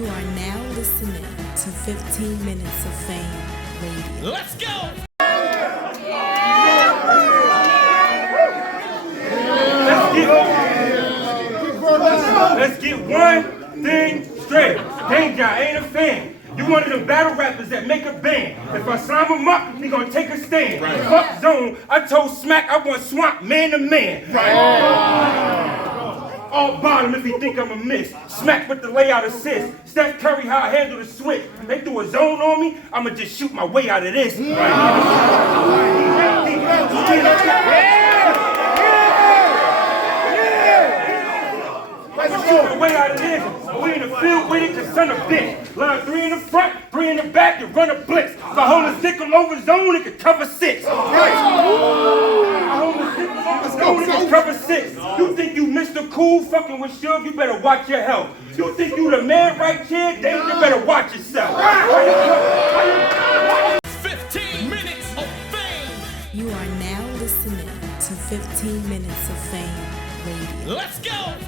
You are now listening to 15 Minutes of Fame Radio. Let's go! Let's get one thing straight. Danja ain't a fan. You one of them battle rappers that make a band. If I slam him up, he gonna take a stand. Fuck zone, I told Smack I want swamp man to man. All bottom if he think I'm a miss. Smack with the layout assist. Steph Curry how I handle the switch. They threw a zone on me, I'ma just shoot my way out of this. Shoot my way out of this. We in the field with it, cause son of bitch. Line 3 in the front, 3 in the back, and run a blitz. If I hold a sickle over zone, it can cover 6. I hold a sickle over zone, it can cover 6. You think you Mr. Cool fucking with Suge, you better watch your health. You think you the man right here, then you better watch yourself. 15 minutes of fame. You are now listening to 15 Minutes of Fame Radio. Let's go!